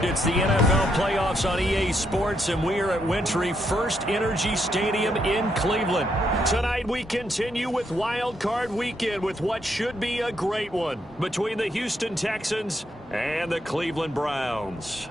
It's the NFL playoffs on EA Sports, and we are at Wentry First Energy Stadium in Cleveland. Tonight we continue with Wild Card Weekend with what should be a great one between the Houston Texans and the Cleveland Browns.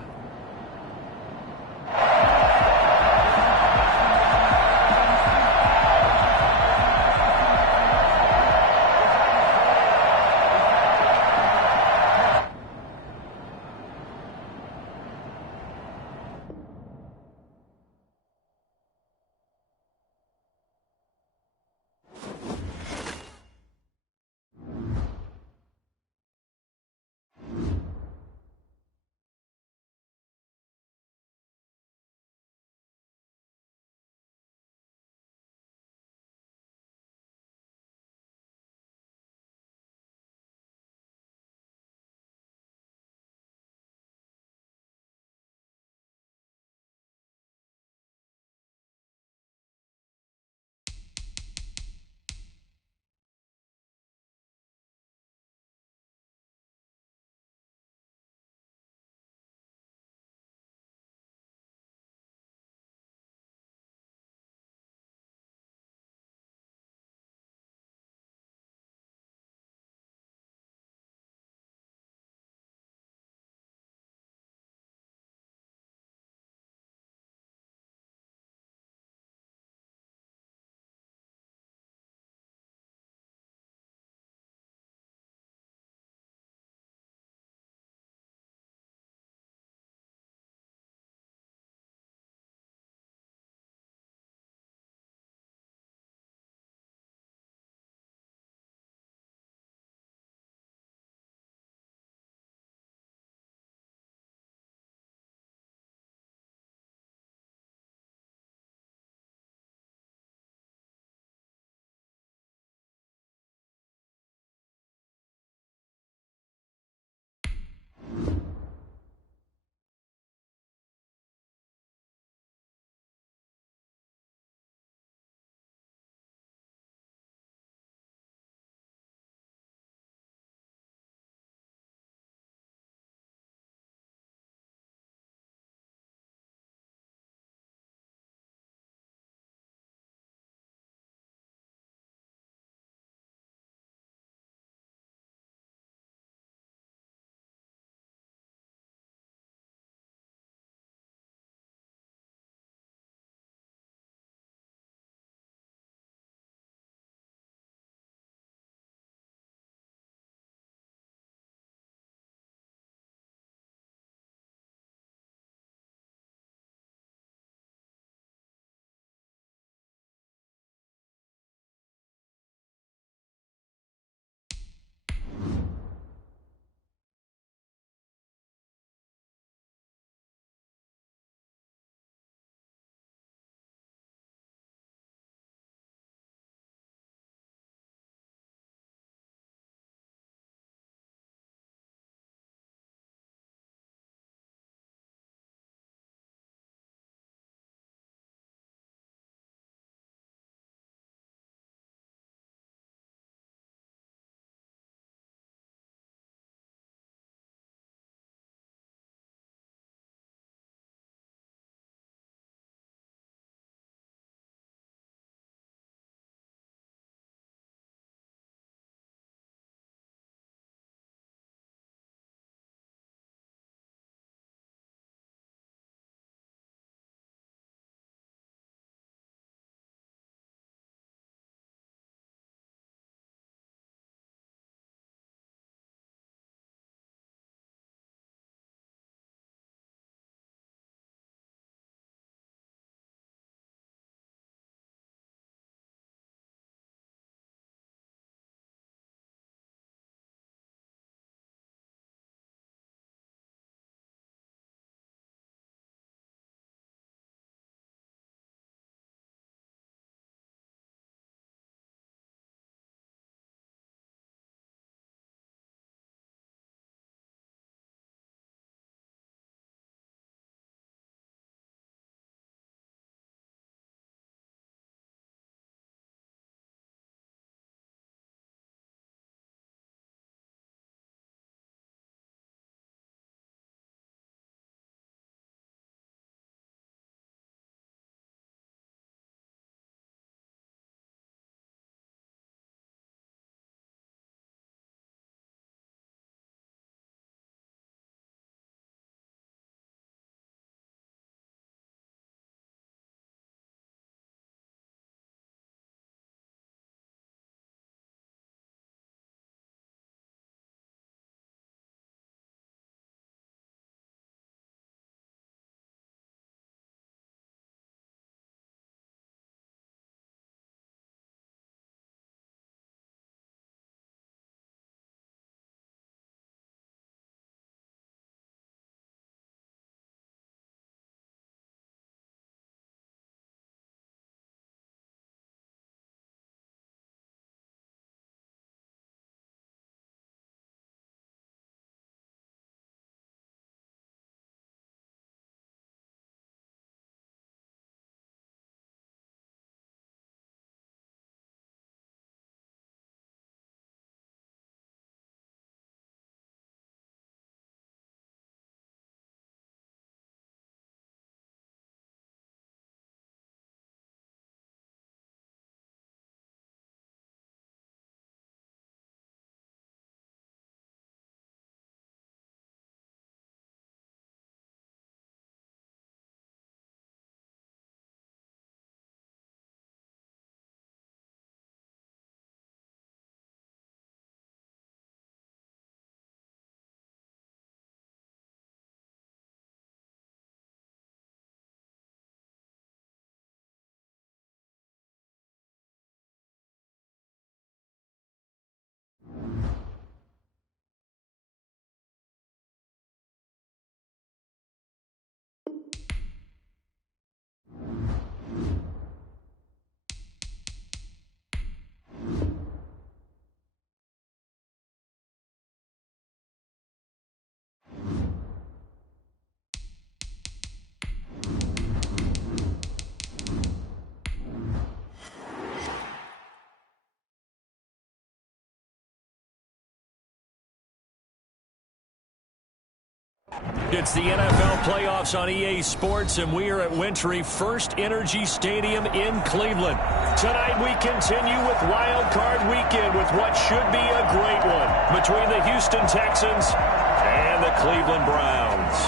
It's the NFL playoffs on EA Sports, and we are at Wentry First Energy Stadium in Cleveland. Tonight we continue with Wild Card Weekend with what should be a great one between the Houston Texans and the Cleveland Browns.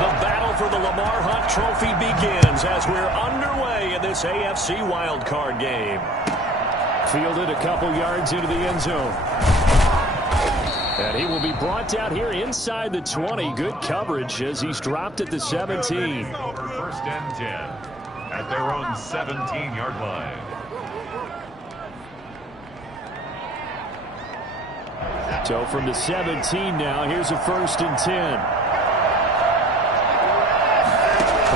The battle for the Lamar Hunt Trophy begins as we're underway in this AFC Wild Card game. Fielded a couple yards into the end zone. And he will be brought down here inside the 20. Good coverage as he's dropped at the 17. Over first and 10 at their own 17-yard line. So from the 17 now, here's a first and 10.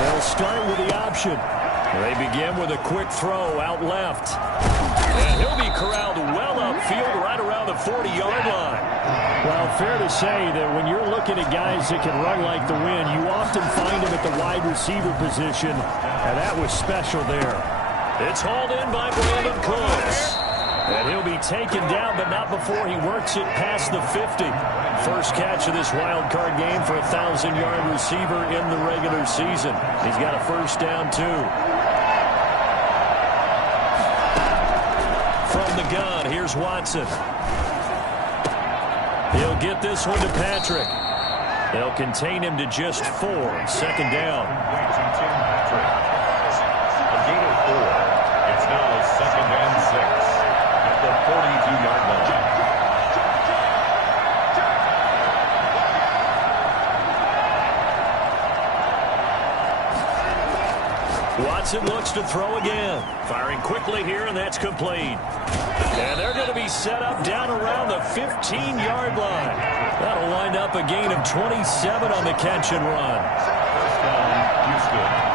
They'll start with the option. They begin with a quick throw out left. And he'll be corralled well upfield right around the 40-yard line. Well, fair to say that when you're looking at guys that can run like the wind, you often find them at the wide receiver position, and that was special there. It's hauled in by Brandon Cooks. And he'll be taken down, but not before he works it past the 50. First catch of this wild card game for a 1,000-yard receiver in the regular season. He's got a first down, too. From the gun, here's Watson. He'll get this one to Patrick. They'll contain him to just 4. Second down. A gain of 4. It's now second and 6 at the 42-yard line. Watson looks to throw again. Firing quickly here, and that's complete. And they're going to be set up down around the 15-yard line. That'll wind up a gain of 27 on the catch and run. First down, Houston.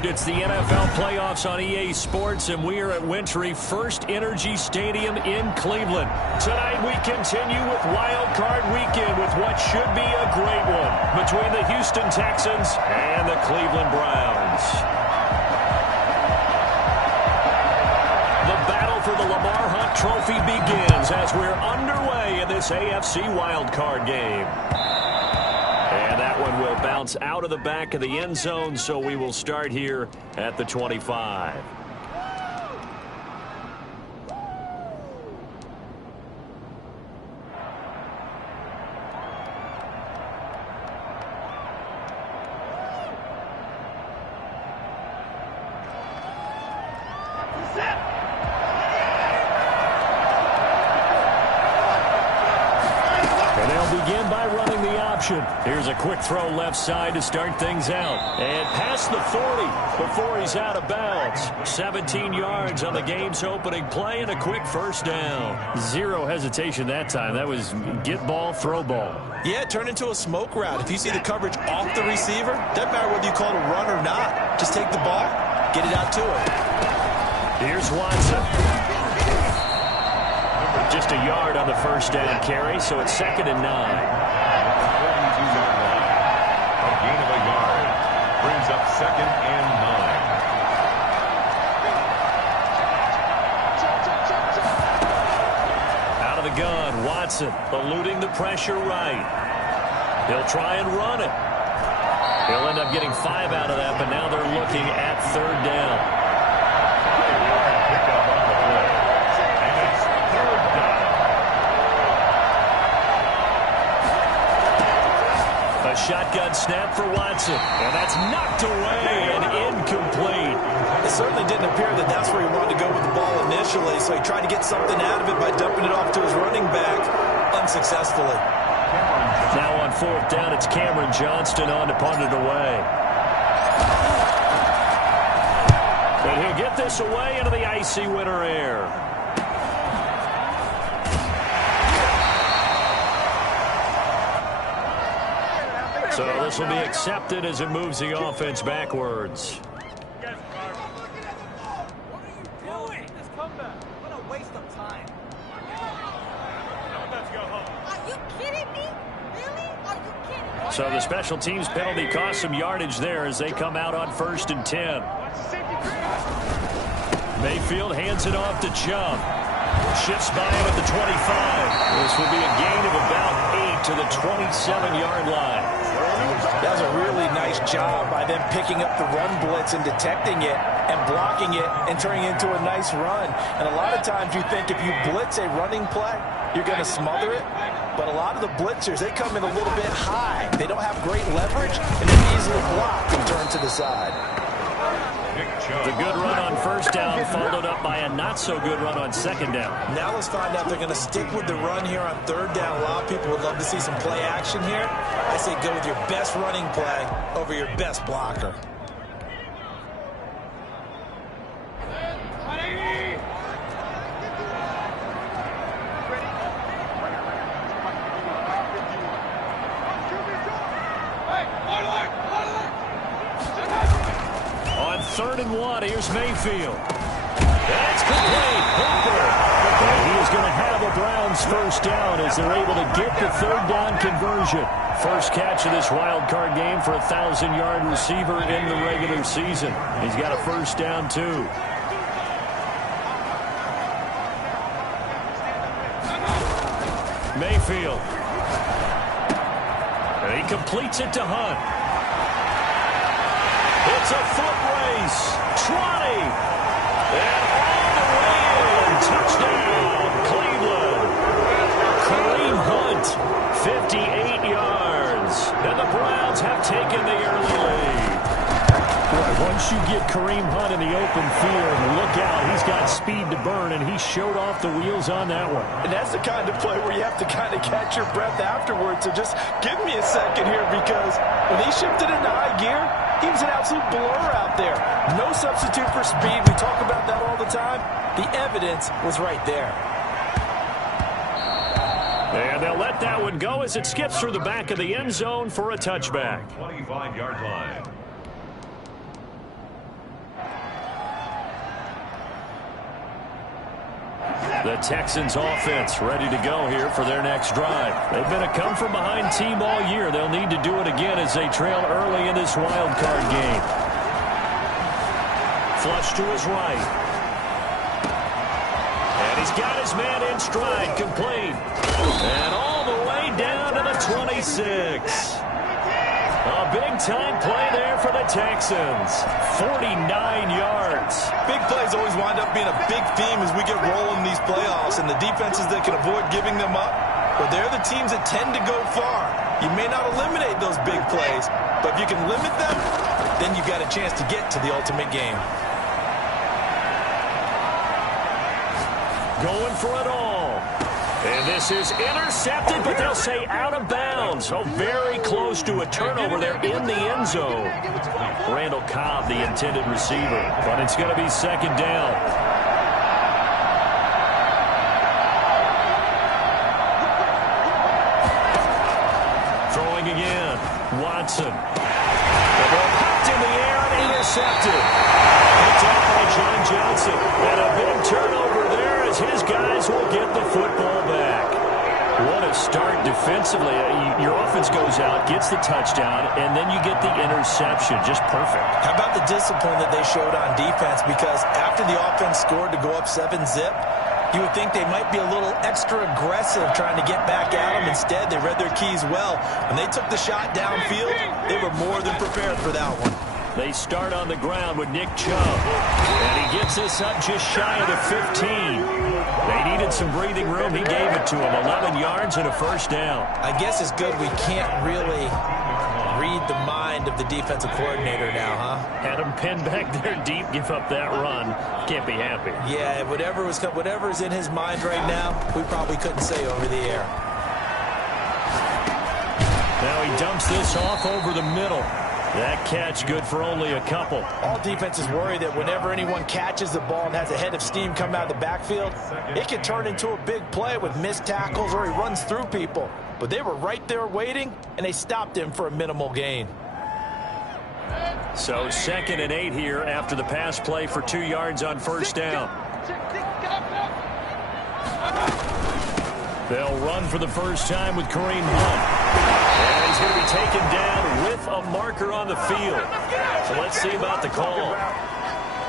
It's the NFL playoffs on EA Sports, and we are at Wentry First Energy Stadium in Cleveland. Tonight we continue with Wild Card Weekend with what should be a great one between the Houston Texans and the Cleveland Browns. The battle for the Lamar Hunt Trophy begins as we're underway in this AFC Wild Card game. And that one will bounce out of the back of the end zone, so we will start here at the 25. And they'll begin by running the option. Here's a quick throw left side to start things out. And past the 40 before he's out of bounds. 17 yards on the game's opening play and a quick first down. Zero hesitation that time. That was get ball, throw ball. Yeah, it turned into a smoke route. If you see the coverage off the receiver, doesn't matter whether you call it a run or not. Just take the ball, get it out to him. Here's Watson. Just a yard on the first down carry, so it's 2nd and 9. 42-yard line. A gain of a yard. Brings up 2nd and 9. Out of the gun, Watson eluding the pressure right. He'll try and run it. He'll end up getting 5 out of that, but now they're looking at 3rd down. A shotgun snap for Watson, and that's knocked away and incomplete. It certainly didn't appear that that's where he wanted to go with the ball initially, so he tried to get something out of it by dumping it off to his running back unsuccessfully. Now on 4th down, it's Cameron Johnston on to punt it away. And he'll get this away into the icy winter air. So this will be accepted as it moves the offense backwards. What are you doing? Just come back. What a waste of time. Let's go home. Are you kidding me? Really? Are you kidding me? So the special teams penalty cost some yardage there as they come out on 1st and 10. Mayfield hands it off to Chubb. Shifts by him at the 25. This will be a gain of about 8 to the 27-yard line. That was a really nice job by them picking up the run blitz and detecting it and blocking it and turning it into a nice run. And a lot of times you think if you blitz a running play, you're going to smother it. But a lot of the blitzers, they come in a little bit high. They don't have great leverage, and they're easily blocked and turned to the side. The good run on 1st down followed up by a not-so-good run on 2nd down. Now let's find out if they're going to stick with the run here on 3rd down. A lot of people would love to see some play action here. I say go with your best running play over your best blocker. On 3rd and 1, here's Mayfield. That's complete. And he is going to have a Browns first down as they're able to get the 3rd down conversion. First catch of this wild card game for a 1,000-yard receiver in the regular season. He's got a first down, too. Mayfield. And he completes it to Hunt. It's a foot race. 20. And all the way in. Touchdown, Cleveland. Kareem Hunt, 58 yards. And the Browns have taken the early lead. Boy, once you get Kareem Hunt in the open field, look out. He's got speed to burn, and he showed off the wheels on that one. And that's the kind of play where you have to kind of catch your breath afterwards. So just give me a second here, because when he shifted into high gear, he was an absolute blur out there. No substitute for speed. We talk about that all the time. The evidence was right there. And they'll let that one go as it skips through the back of the end zone for a touchback. 25-yard line. The Texans offense ready to go here for their next drive. They've been a come-from-behind team all year. They'll need to do it again as they trail early in this wild card game. Flush to his right. And he's got his man in stride, complete. And all the way down to the 26. A big-time play there for the Texans. 49 yards. Big plays always wind up being a big theme as we get rolling these playoffs, and the defenses that can avoid giving them up, well, they're the teams that tend to go far. You may not eliminate those big plays, but if you can limit them, then you've got a chance to get to the ultimate game. Going for it all. And this is intercepted, but they'll say out of bounds. So very close to a turnover there in the end zone. Randall Cobb, the intended receiver. But it's going to be second down. Throwing again. Watson. The ball popped in the air and intercepted. Picked off by John Johnson. And a big turnover there as his guys will get the football back. What a start defensively. Your offense goes out, gets the touchdown, and then you get the interception. Just perfect. How about the discipline that they showed on defense? Because after the offense scored to go up 7-zip, you would think they might be a little extra aggressive trying to get back at them. Instead, they read their keys well. When they took the shot downfield, they were more than prepared for that one. They start on the ground with Nick Chubb. And he gets this up just shy of the 15. They needed some breathing room. He gave it to him. 11 yards and a first down. I guess it's good we can't really read the mind of the defensive coordinator now, huh? Had him pinned back there deep, give up that run. Can't be happy. Yeah, whatever's in his mind right now, we probably couldn't say over the air. Now he dumps this off over the middle. That catch good for only a couple. All defenses worry that whenever anyone catches the ball and has a head of steam come out of the backfield, it can turn into a big play with missed tackles or he runs through people. But they were right there waiting, and they stopped him for a minimal gain. So 2nd and 8 here after the pass play for 2 yards on first down. They'll run for the first time with Kareem Hunt. And he's going to be taken down with a marker on the field. So let's see about the call.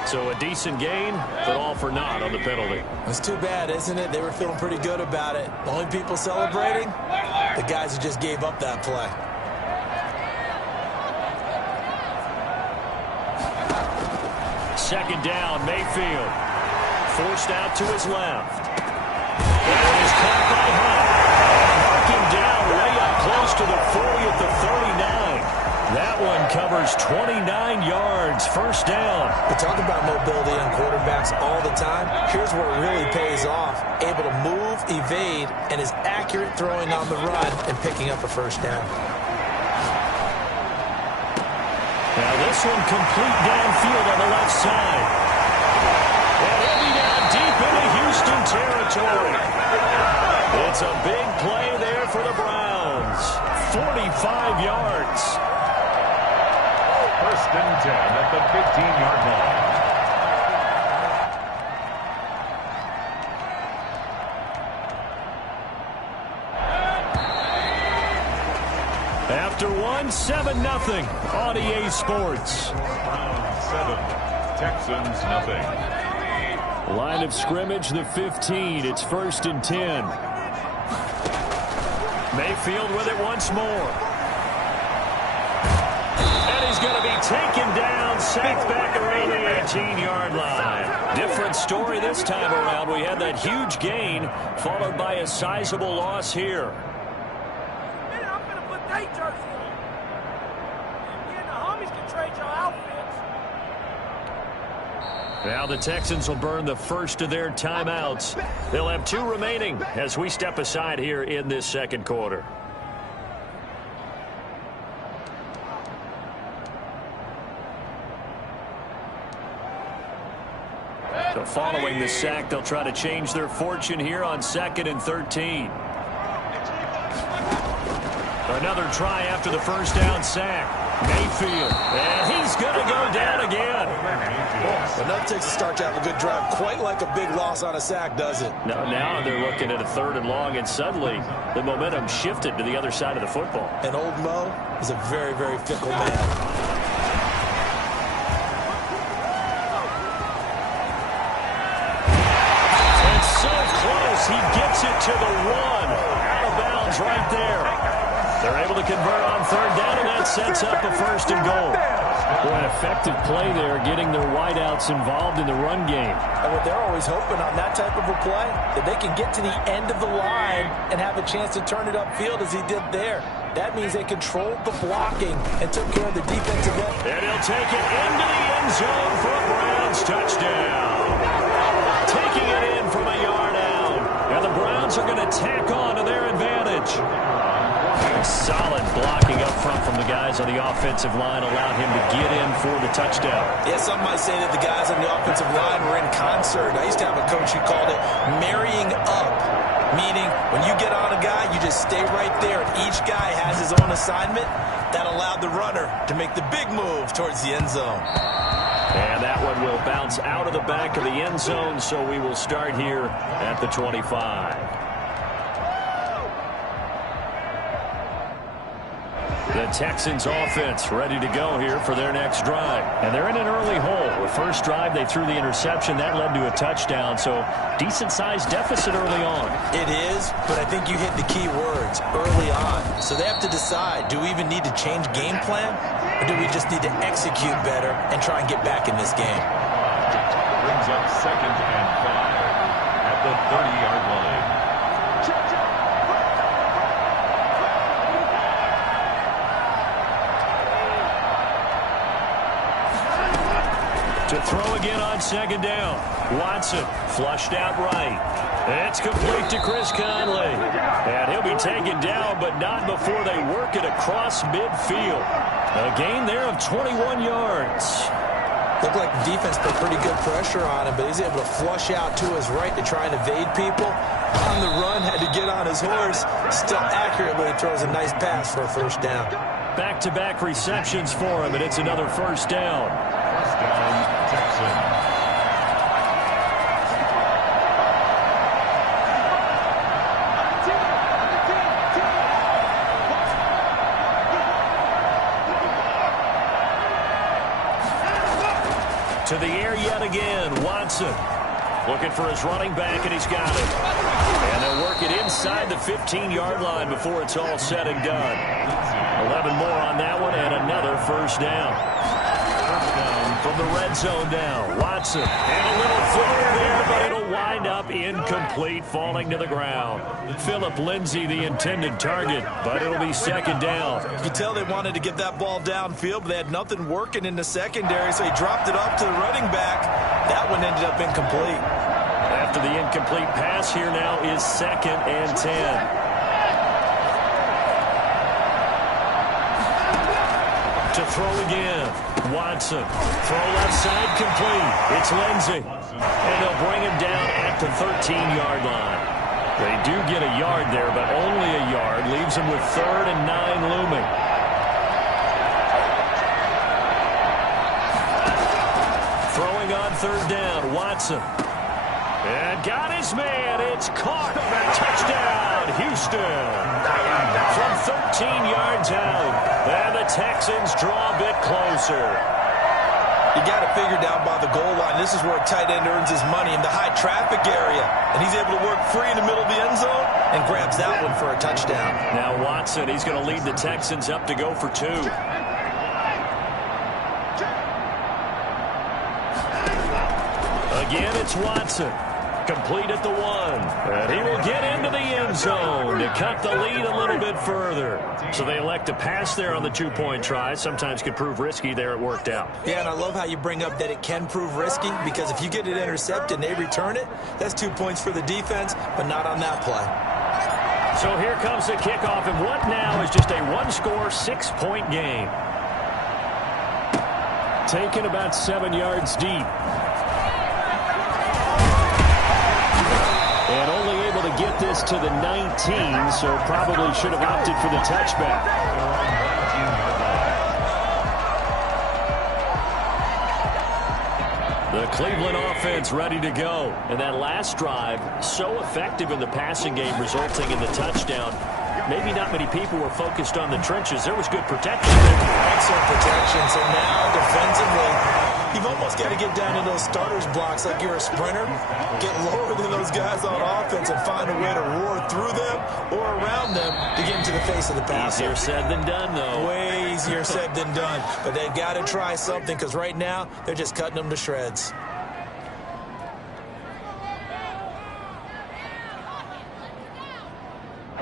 So a decent gain, but all for naught on the penalty. It's too bad, isn't it? They were feeling pretty good about it. The only people celebrating, the guys who just gave up that play. Second down, Mayfield. Forced out to his left. And it is caught by Hunt. Marking down way up close to the 40 at the 39. That one covers 29 yards. First down. We talk about mobility on quarterbacks all the time. Here's where it really pays off. Able to move, evade, and is accurate throwing on the run and picking up a first down. Now this one complete downfield on the left side. And he'll be down deep into Houston territory. It's a big play there for the Browns. 45 yards. First and 10 at the 15-yard line. After one, 7-0 on EA Sports. 7, Texans nothing. Line of scrimmage, the 15. It's 1st and 10. Mayfield with it once more. And he's going to be taken down, sacked back around the 18-yard line. Different story this time around. We had that huge gain, followed by a sizable loss here. I'm going to put their jersey on. Me and the homies can trade your outfits. Now the Texans will burn the first of their timeouts. They'll have 2 remaining as we step aside here in this second quarter. So following the sack, they'll try to change their fortune here on 2nd and 13. Another try after the first down sack. Mayfield, and he's going to go down again. Enough takes a start to have a good drive. Quite like a big loss on a sack, does it? Now they're looking at a 3rd and long, and suddenly the momentum shifted to the other side of the football. And old Mo is a very, very fickle man. He gets it to the 1. Out of bounds right there. They're able to convert on 3rd down, and that sets up a 1st and goal. Boy, an effective play there, getting their wideouts involved in the run game. And what they're always hoping on that type of a play, that they can get to the end of the line and have a chance to turn it upfield as he did there. That means they controlled the blocking and took care of the defensive end. And he'll take it into the end zone for a Browns touchdown. Taking it in from a yard out. And the Browns are going to tack on to their advantage. Solid blocking up front from the guys on the offensive line allowed him to get in for the touchdown. Yeah, some might say that the guys on the offensive line were in concert. I used to have a coach who called it marrying up, meaning when you get on a guy, you just stay right there. Each guy has his own assignment. That allowed the runner to make the big move towards the end zone. And that one will bounce out of the back of the end zone, so we will start here at the 25. The Texans offense ready to go here for their next drive. And they're in an early hole. The first drive, they threw the interception. That led to a touchdown, so decent-sized deficit early on. It is, but I think you hit the key words, early on. So they have to decide, do we even need to change game plan? Or do we just need to execute better and try and get back in this game? Brings up 2nd and 5 at the 30-yard line. To throw again on 2nd down. Watson flushed out right. It's complete to Chris Conley. And he'll be taken down, but not before they work it across midfield. A gain there of 21 yards. Looked like the defense put pretty good pressure on him, but he's able to flush out to his right to try and evade people. On the run, had to get on his horse. Still accurately throws a nice pass for a 1st down. Back-to-back receptions for him, and it's another 1st down. First down, Texans. To the air yet again, Watson. Looking for his running back, and he's got it. And they'll work it inside the 15-yard line before it's all said and done. 11 more on that one, and another 1st down. From the red zone now, Watson. And a little flare there, but it'll wind up incomplete, falling to the ground. Phillip Lindsay, the intended target, but it'll be 2nd down. You could tell they wanted to get that ball downfield, but they had nothing working in the secondary, so he dropped it off to the running back. That one ended up incomplete. After the incomplete pass, here now is 2nd and 10. To throw again, Watson. Throw left side complete. It's Lindsay. And they'll bring him down at the 13-yard line. They do get a yard there, but only a yard. Leaves them with 3rd and 9 looming. Throwing on 3rd down, Watson. And got his man. It's caught. Touchdown, Houston. From 13 yards out. And the Texans draw a bit closer. You got to figure down by the goal line. This is where a tight end earns his money in the high traffic area. And he's able to work free in the middle of the end zone and grabs that one for a touchdown. Now Watson, he's going to lead the Texans up to go for 2. Again, it's Watson. Complete at the 1. And he will get into the end zone to cut the lead a little bit further. So they elect to pass there on the 2-point try. Sometimes could prove risky there. It worked out. Yeah, and I love how you bring up that it can prove risky, because if you get it intercepted and they return it, that's 2 points for the defense, but not on that play. So here comes the kickoff, and what now is just a 1-score, 6-point game. Taken about 7 yards deep. And only able to get this to the 19, so probably should have opted for the touchback. The Cleveland offense ready to go. And that last drive, so effective in the passing game, resulting in the touchdown. Maybe not many people were focused on the trenches. There was good protection. Excellent protection. So now, defensively, you've almost got to get down to those starters blocks like you're a sprinter. Get lower than those guys on offense and find a way to roar through them or around them to get into the face of the passer. Easier said than done, though. Way easier said than done. But they've got to try something because right now, they're just cutting them to shreds.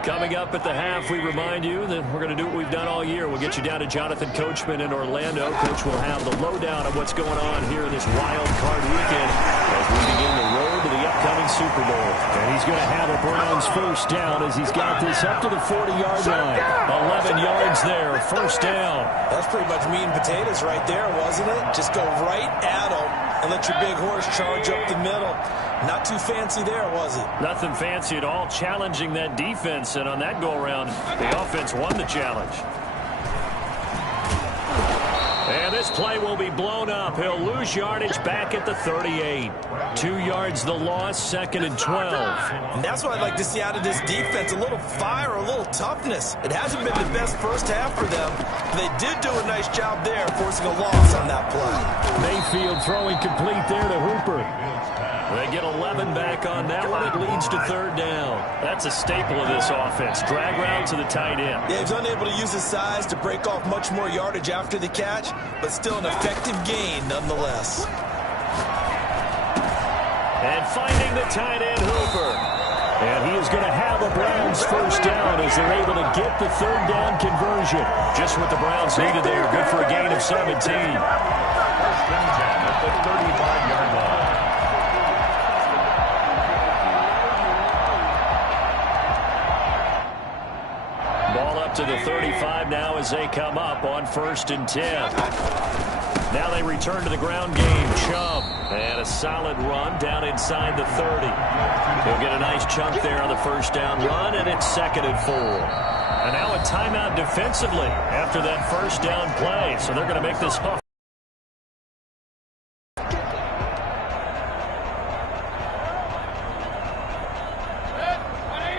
Coming up at the half, we remind you that we're going to do what we've done all year. We'll get you down to Jonathan Coachman in Orlando. Coach will have the lowdown of what's going on here in this wild card weekend as we begin the road to the upcoming Super Bowl. And he's going to have a Browns first down as he's got this up to the 40-yard line. 11 yards there, first down. That's pretty much meat and potatoes right there, wasn't it? Just go right at them and let your big horse charge up the middle. Not too fancy there, was it? Nothing fancy at all, challenging that defense, and on that go-around, the offense won the challenge. And this play will be blown up. He'll lose yardage back at the 38. 2 yards the loss, 2nd and 12. And that's what I'd like to see out of this defense, a little fire, a little toughness. It hasn't been the best first half for them. They did do a nice job there, forcing a loss on that play. Mayfield throwing complete there to Hooper. They get 11 back on that one. It leads to 3rd down. That's a staple of this offense. Drag route to the tight end. Yeah, he's unable to use his size to break off much more yardage after the catch, but still an effective gain nonetheless. And finding the tight end, Hooper. And he is going to have a Browns first down as they're able to get the 3rd down conversion. Just what the Browns needed there. Good for a gain of 17. First and 10 at the 35-yard line. To the 35 now as they come up on 1st and 10. Now they return to the ground game. Chubb. And a solid run down inside the 30. He'll get a nice chunk there on the first down run, and it's 2nd and 4. And now a timeout defensively after that first down play. So they're going to make this off.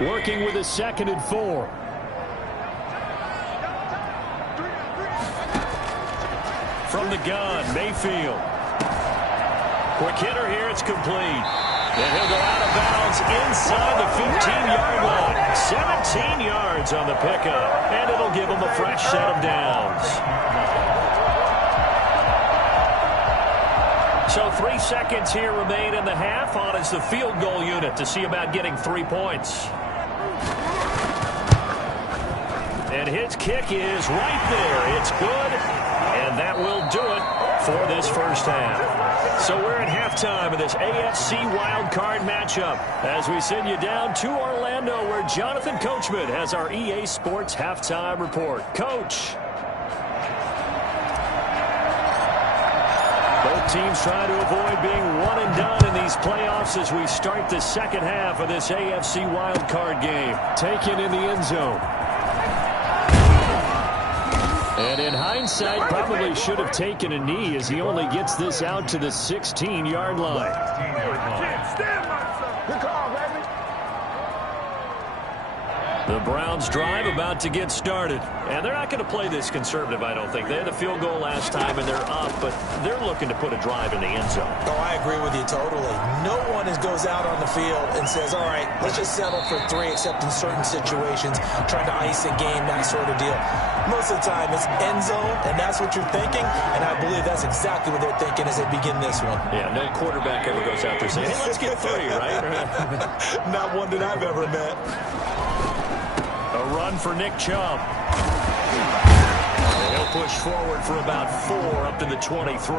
Working with a 2nd and 4. From the gun, Mayfield. Quick hitter here, it's complete. And he'll go out of bounds inside the 15-yard line. 17 yards on the pickup, and it'll give him a fresh set of downs. So 3 seconds here remain in the half. On is the field goal unit to see about getting 3 points. And his kick is right there. It's good. And that will do it for this first half. So we're at halftime of this AFC wildcard matchup as we send you down to Orlando where Jonathan Coachman has our EA Sports halftime report. Coach. Both teams trying to avoid being one and done in these playoffs as we start the second half of this AFC wildcard game. Taken in the end zone. And in hindsight, probably should have taken a knee as he only gets this out to the 16-yard line. Good call, baby. The Browns drive about to get started. And they're not going to play this conservative, I don't think. They had the field goal last time, and they're up, but they're looking to put a drive in the end zone. Oh, I agree with you totally. No one goes out on the field and says, all right, let's just settle for 3, except in certain situations, trying to ice a game, that sort of deal. Most of the time, it's end zone, and that's what you're thinking, and I believe that's exactly what they're thinking as they begin this one. Yeah, no quarterback ever goes out there saying, hey, let's get 3, right? Not one that I've ever met. A run for Nick Chubb. He'll push forward for about 4 up to the 23.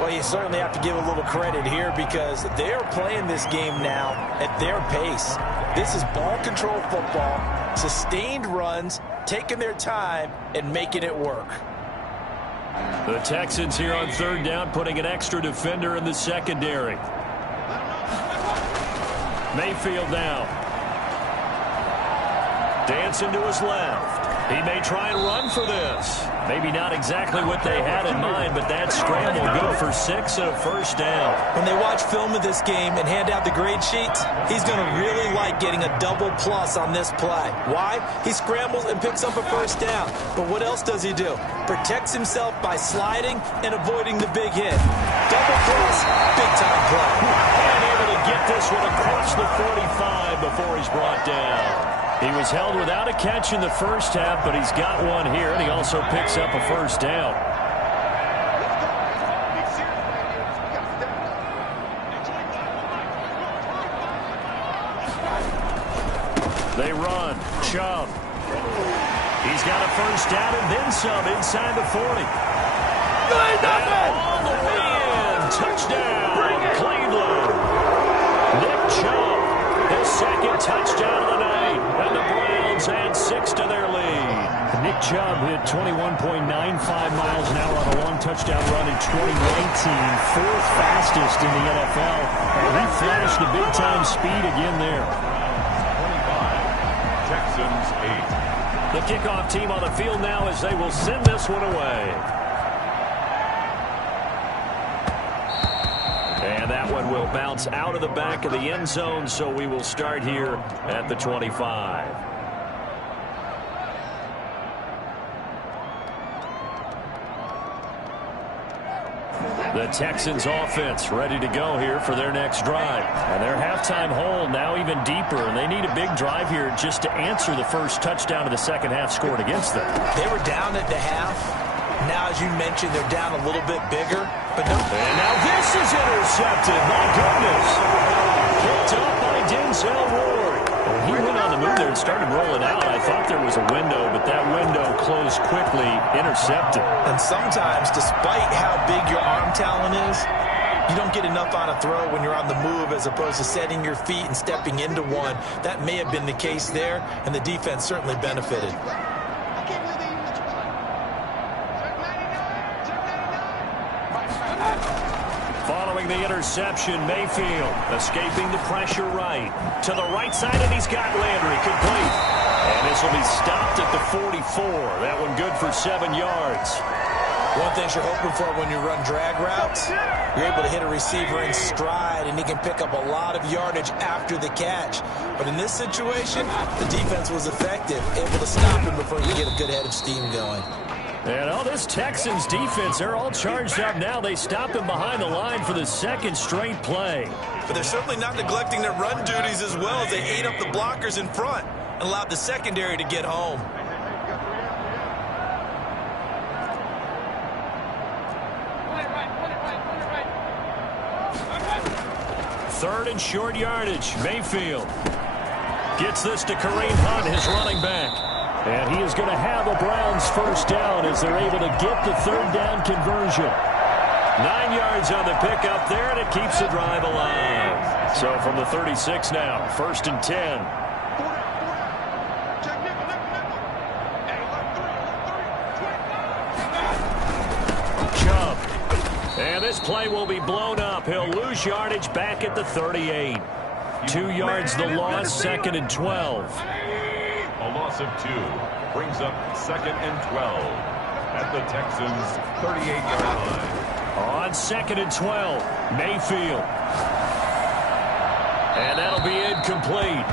Well, you certainly have to give a little credit here because they're playing this game now at their pace. This is ball control football, sustained runs, taking their time, and making it work. The Texans here on 3rd down, putting an extra defender in the secondary. Mayfield now. Dancing to his left. He may try and run for this. Maybe not exactly what they had in mind, but that scramble good for 6 and a first down. When they watch film of this game and hand out the grade sheets, he's going to really like getting a double plus on this play. Why? He scrambles and picks up a first down. But what else does he do? Protects himself by sliding and avoiding the big hit. Double plus, big-time play. And able to get this one across the 45 before he's brought down. He was held without a catch in the first half, but he's got one here, and he also picks up a first down. They run. Chubb. He's got a first down and then some inside the 40. And all the way in. Touchdown, Cleveland. Nick Chubb, his second touchdown of the night. And the Browns add 6 to their lead. Nick Chubb hit 21.95 miles an hour on a long touchdown run in 2019. 4th fastest in the NFL. And he flashed the big-time speed again there. 25. Texans 8. The kickoff team on the field now as they will send this one away. And that one will bounce out of the back of the end zone, so we will start here at the 25. The Texans offense ready to go here for their next drive. And their halftime hole now even deeper, and they need a big drive here just to answer the first touchdown of the second half scored against them. They were down at the half. Now, as you mentioned, they're down a little bit bigger. But no. And now this is intercepted. My goodness. Picked up by Denzel Ward. And he went on the move there and started rolling out. I thought there was a window, but that window closed quickly, intercepted. And sometimes, despite how big your arm talent is, you don't get enough on a throw when you're on the move as opposed to setting your feet and stepping into one. That may have been the case there, and the defense certainly benefited. Following the interception, Mayfield escaping the pressure right. To the right side, and he's got Landry complete. And this will be stopped at the 44. That one good for 7 yards. One thing you're hoping for when you run drag routes, you're able to hit a receiver in stride, and he can pick up a lot of yardage after the catch. But in this situation, the defense was effective, able to stop him before you get a good head of steam going. And this Texans defense, they're all charged up now. They stop him behind the line for the second straight play. But they're certainly not neglecting their run duties as well as they ate up the blockers in front and allowed the secondary to get home. Third and short yardage. Mayfield gets this to Kareem Hunt, his running back. And he is going to have a Browns first down as they're able to get the third down conversion. 9 yards on the pickup there, and it keeps the drive alive. So from the 36 now, 1st and 10. Chubb. And this play will be blown up. He'll lose yardage back at the 38. 2 yards the loss, 2nd and 12. A loss of 2 brings up 2nd and 12 at the Texans' 38-yard line. On 2nd and 12, Mayfield. And that'll be incomplete.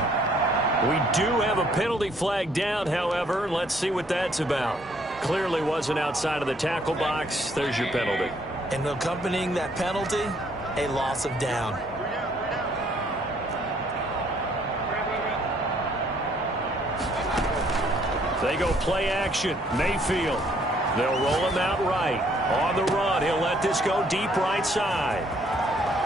We do have a penalty flag down, however. Let's see what that's about. Clearly wasn't outside of the tackle box. There's your penalty. And accompanying that penalty, a loss of down. They go play action. Mayfield. They'll roll him out right. On the run, he'll let this go deep right side.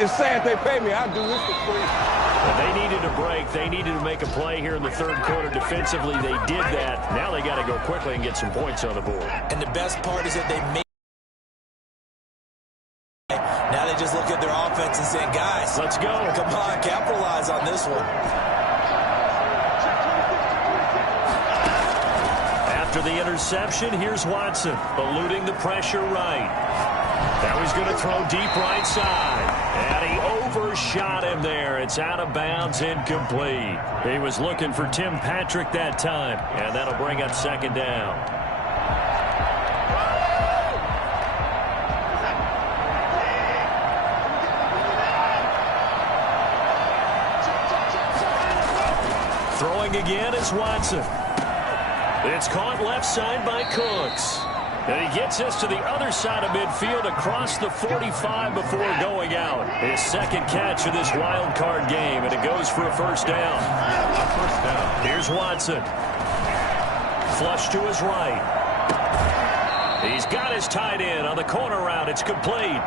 It's sad they pay me. I'll do this for free. But they needed a break. They needed to make a play here in the third quarter defensively. They did that. Now they got to go quickly and get some points on the board. And the best part is that they made. Now they just look at their offense and say, guys, let's go. Come on, capitalize on this one. After the interception, here's Watson, eluding the pressure right. Now he's going to throw deep right side. And he overshot him there. It's out of bounds, incomplete. He was looking for Tim Patrick that time, and that'll bring up second down. Throwing again is Watson. It's caught left side by Cooks. And he gets us to the other side of midfield across the 45 before going out. His second catch of this wild card game, and it goes for a first down. Here's Watson. Flush to his right. He's got his tight end on the corner route. It's complete.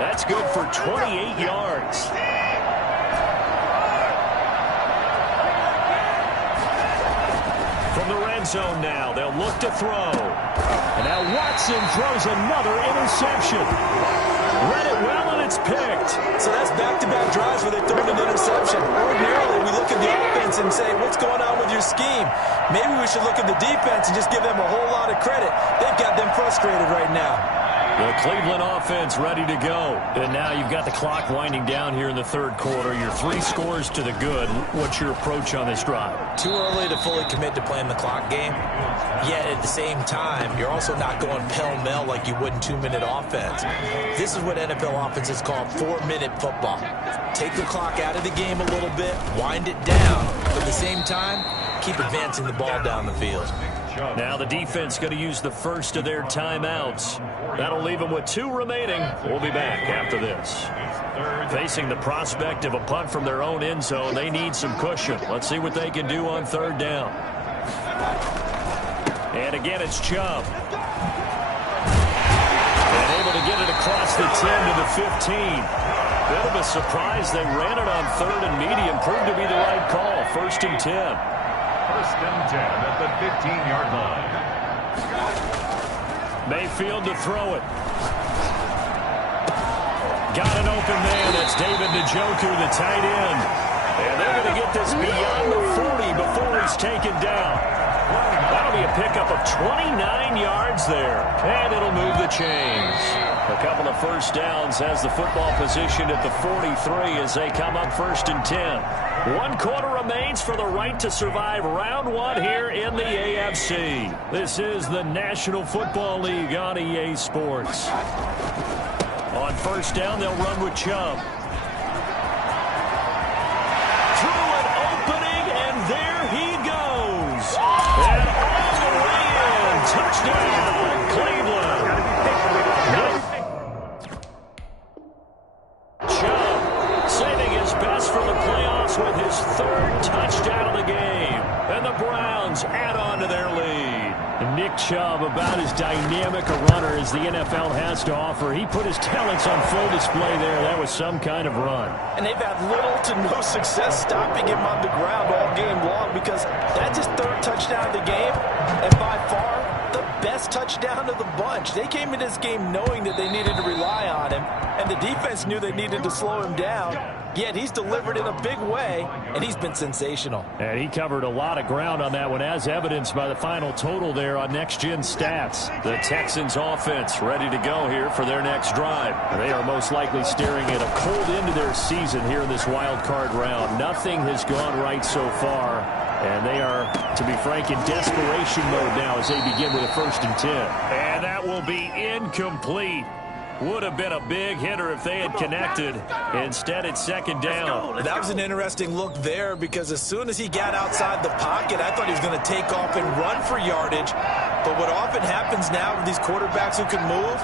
That's good for 28 yards. From the red zone now, they'll look to throw. And now Watson throws another interception. Read it well, and it's picked. So that's back-to-back drives where they've thrown an interception. Ordinarily, we look at the offense and say, what's going on with your scheme? Maybe we should look at the defense and just give them a whole lot of credit. They've got them frustrated right now. The Cleveland offense ready to go. And now you've got the clock winding down here in the third quarter. You're 3 scores to the good. What's your approach on this drive? Too early to fully commit to playing the clock game. Yet at the same time, you're also not going pell-mell like you would in 2-minute offense. This is what NFL offenses call 4-minute football. Take the clock out of the game a little bit, wind it down, but at the same time, keep advancing the ball down the field. Now the defense going to use the first of their timeouts. That'll leave them with 2 remaining. We'll be back after this. Facing the prospect of a punt from their own end zone, they need some cushion. Let's see what they can do on third down. And again, it's Chubb. And able to get it across the 10 to the 15. Bit of a surprise. They ran it on third and medium. Proved to be the right call. First and 10. First and 10 at the 15-yard line. Mayfield to throw it. Got an open man. That's David Njoku, the tight end. And they're going to get this beyond the 40 before he's taken down. That'll be a pickup of 29 yards there. And it'll move the chains. A couple of first downs has the football positioned at the 43 as they come up first and 10. 1 quarter remains for the right to survive round 1 here in the AFC. This is the National Football League on EA Sports. On first down, they'll run with Chubb. Through an opening, and there he goes. And all the way in. Touchdown, Cleveland. Chubb saving his best for the playoffs with his 3rd touchdown of the game. And the Browns add on to their lead. And Nick Chubb, about as dynamic a runner as the NFL has to offer. He put his talents on full display there. That was some kind of run. And they've had little to no success stopping him on the ground all game long because that's his 3rd touchdown of the game. And by far, the best touchdown of the bunch. They came in this game knowing that they needed to rely on him. And the defense knew they needed to slow him down. Yet he's delivered in a big way, and he's been sensational. And he covered a lot of ground on that one, as evidenced by the final total there on Next Gen Stats. The Texans offense ready to go here for their next drive. They are most likely staring at a cold end to their season here in this wild card round. Nothing has gone right so far, and they are, to be frank, in desperation mode now as they begin with a first and 10. And that will be incomplete. Would have been a big hitter if they had connected. Instead, it's second down. That was an interesting look there because as soon as he got outside the pocket, I thought he was going to take off and run for yardage. But what often happens now with these quarterbacks who can move,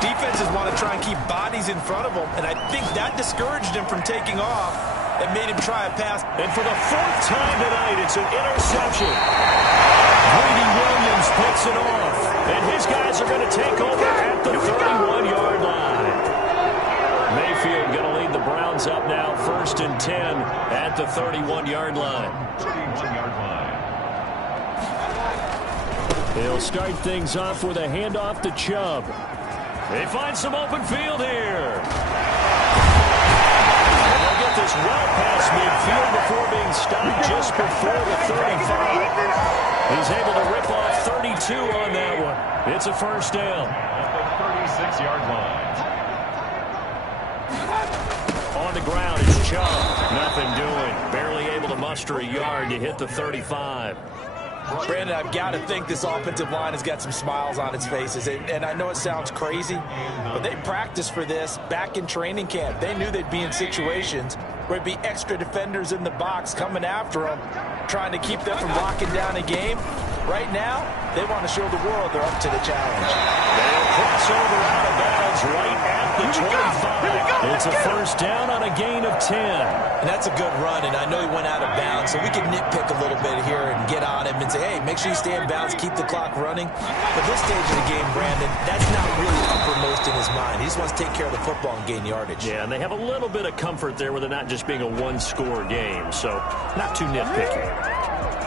defenses want to try and keep bodies in front of them. And I think that discouraged him from taking off and made him try a pass. And for the 4th time tonight, it's an interception. Brady Williams picks it off. And his guys are going to take over at the 31-yard line. Mayfield going to lead the Browns up now, first and 10 at the 31-yard line. 31-yard line. He'll start things off with a handoff to Chubb. They find some open field here. And they'll get this well past midfield before being stopped just before the 35. He's able to rip off 32 on that one. It's a first down. At the 36-yard line. On the ground is Chubb. Nothing doing. Barely able to muster a yard to hit the 35. Brandon, I've got to think this offensive line has got some smiles on its faces. And I know it sounds crazy, but they practiced for this back in training camp. They knew they'd be in situations where it'd be extra defenders in the box coming after them, trying to keep them from locking down a game. Right now, they want to show the world they're up to the challenge. They'll cross over out of bounds right at the 25. It's a first down on a gain of 10. And that's a good run, and I know he went out of bounds, so we can nitpick a little bit here and get on him and say, hey, make sure you stay in bounds, keep the clock running. But this stage of the game, Brandon, that's not really uppermost in his mind. He just wants to take care of the football and gain yardage. Yeah, and they have a little bit of comfort there with it not just being a one-score game, so not too nitpicky.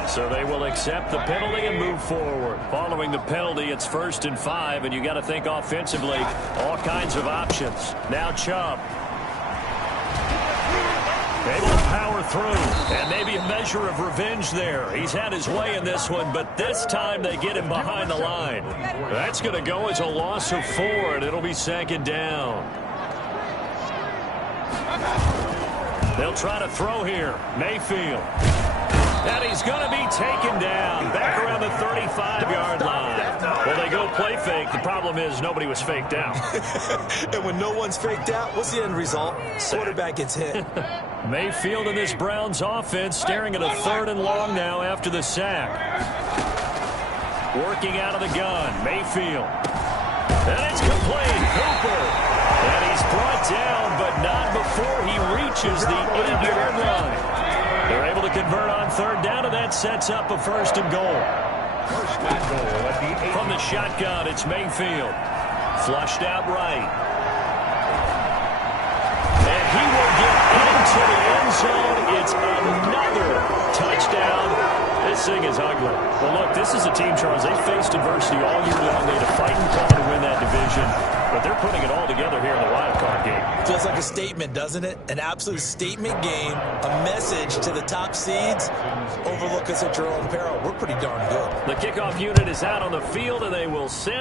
So they will accept the penalty and move forward. Following the penalty, it's 1st and 5, and you got to think offensively, all kinds of options. Now Chubb. Able to power through, and maybe a measure of revenge there. He's had his way in this one, but this time they get him behind the line. That's going to go as a loss of 4, and it'll be 2nd down. They'll try to throw here. Mayfield. And he's going to be taken down back around the 35-yard line. Well, they go play fake. The problem is nobody was faked out. And when no one's faked out, what's the end result? Quarterback gets hit. Mayfield in this Browns offense staring at a 3rd and long now after the sack. Working out of the gun, Mayfield. And it's complete. Cooper. And he's brought down, but not before he reaches the 8-yard line. They're able to convert on 3rd down, and that sets up a 1st and goal. From the shotgun, it's Mayfield. Flushed out right. And he will get into the end zone. It's another touchdown. This thing is ugly. Well, look, this is a team, Charles. They faced adversity all year long. They had to fight and claw to win that division. But they're putting it all together here in the wild card game. Feels like a statement, doesn't it? An absolute statement game, a message to the top seeds. Overlook us at your own peril. We're pretty darn good. The kickoff unit is out on the field, and they will send